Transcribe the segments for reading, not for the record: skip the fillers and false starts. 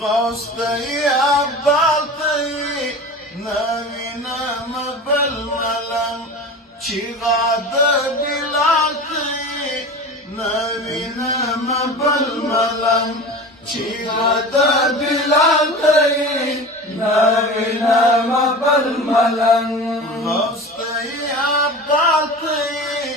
غوث تی عبدال تی نوینا مبل ملم چیغا د بلال تی نوینا مبل ملم چیغا د بلال تی نوینا مبل ملم غوث تی عبدال تی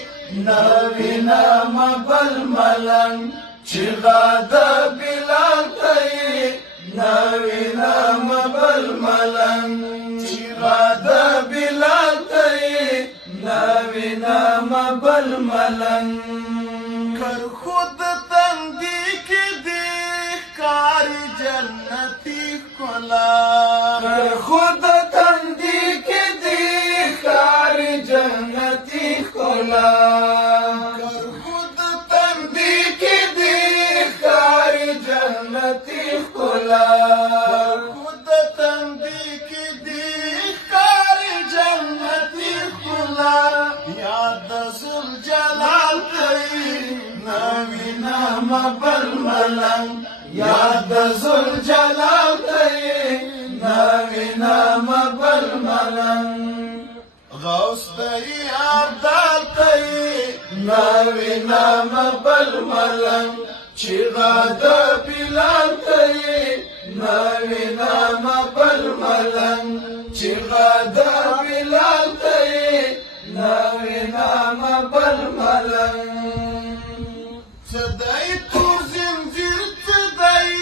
نوینا مبل ملم چیغا د بلال تی نوینا مبل ملم چیغا د بلال تی نوینا مبل ملم کر خود تندی کی دی کار جنتی کلا کر خود تندی کی دی کار جنتی کلا کر خود تندی کی دی کار جنتی کلا خود تندی کی دی کار جنتی کلا یاد زل جلال تی نوینا مبل ملم یاد زل جلال تی نوینا مبل ملم غوث تی عبدال تی نوینا مبل ملم چیغا د بلال تی نوینا مبل ملم چیغا د بلال تی نوینا مبل ملم صدای تو زنجیر صدای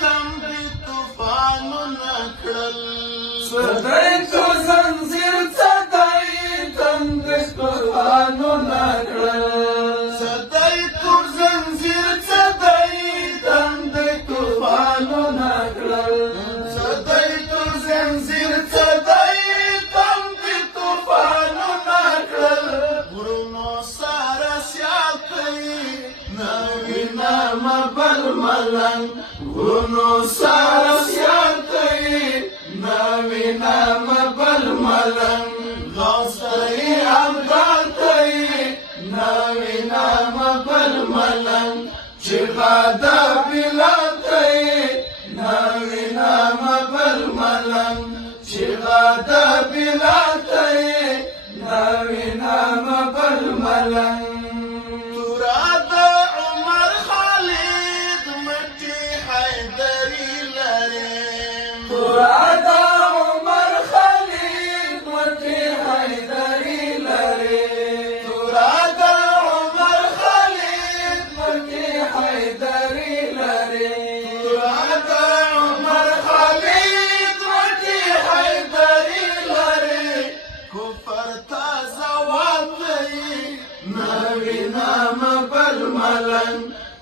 تمری طوفانو نکړل صدای تو زنجیر صدای تمری طوفانو نکړل صدای تو زنجیر صدای تمری طوفانو نکړل صدای تو زنجیر صدای تمری طوفانو نکړل ورونو سره سیال کوي نوینا مبل ملم ورونو سره سیال کوي نوینا مبل ملم غوث تی عبدال تی نوینا مبل ملم چیغا د بلال تی نوینا مبل ملم چیغا د بلال تی نوینا مبل ملم تورا د عمر خالد مټی حیدری لري تورا د عمر خالد مټی حیدری لري تورا د عمر خالد مټی حیدری لري تورا د عمر خالد مټی حیدری لري کفر تا زوال تی نوینا مبل ملم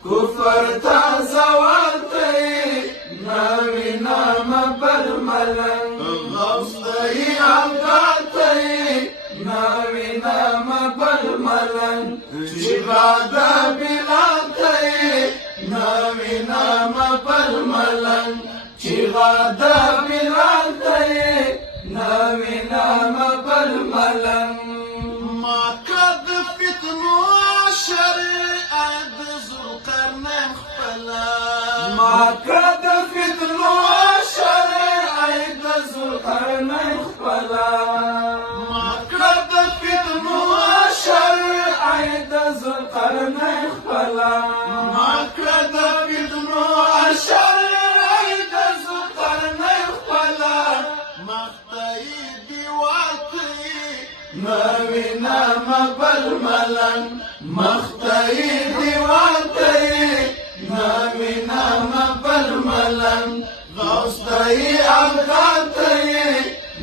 کفر تا زوال تی نوینا مبل ملم غوث تی عبدال تی نوینا مبل ملم چیغا د بلال تی نوینا مبل ملم چیغا د بلال تی نوینا مبل ملم ما کد فتنو شرع د ذوالقرنین خپلا ما کد فتنو شرع د ذوالقرنین خپلا ما کد فتنو شرع د ذوالقرنین خپلا ما کد فتنو شرع د ذوالقرنین خپلا مختی دیوال تی نوینا مبل ملم مختی دیوال تی نوینا مبل ملم غوث تی عبدال تی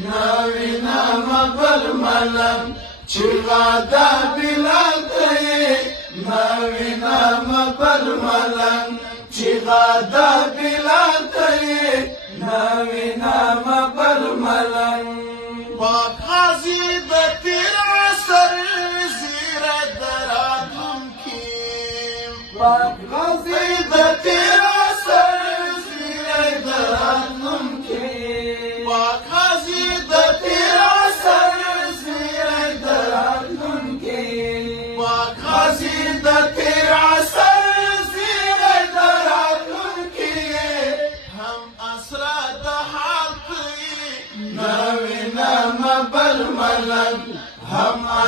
نوینا مبل ملم چیغا د بلال تی نوینا مبل ملم چیغا د بلال تی نوینا مبل ملم پاک غازی د تیر عصر زیر دراتون کی پاک غازی د تیر عصر زیر دراتون کی پاک غازی د تیر عصر زیر دراتون کی پاک غازی د تیر عصر زیر دراتون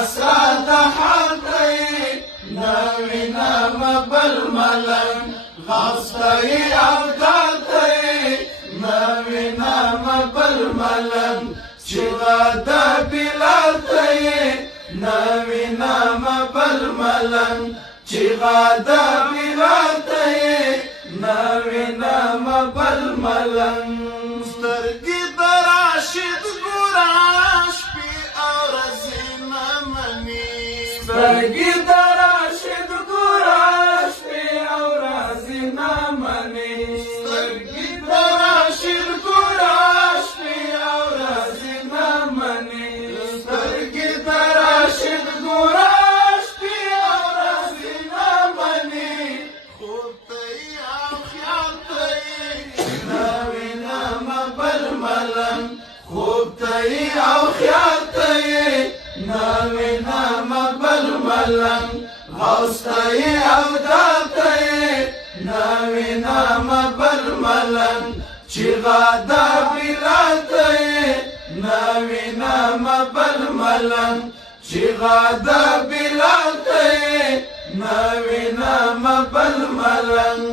اسرار د حق نوی نام بل ملنګ غوث او داد نوی نام بل ملنګ چغا د بلال نوی نام بل ملنګ چغا د بلال نوی نام بل ملنګ سترګې د راشد ګوراش پی او رزینا منی سترګې د راشد ګوراش پی او رزینا منی سترګې د راشد ګوراش پی او رزینا منی سترګې د راشد ګوراش پی او رزینا منی خوب ته او خیال ته نوی نام بل ملنګ خوب ته او خیال ته نوی نام بل ملنګ غوث ته او داد ته نوی نام بل ملنګ چغا د بلال ته نوی نام بل ملنګ چغا د بلال ته نوی نام بل ملنګ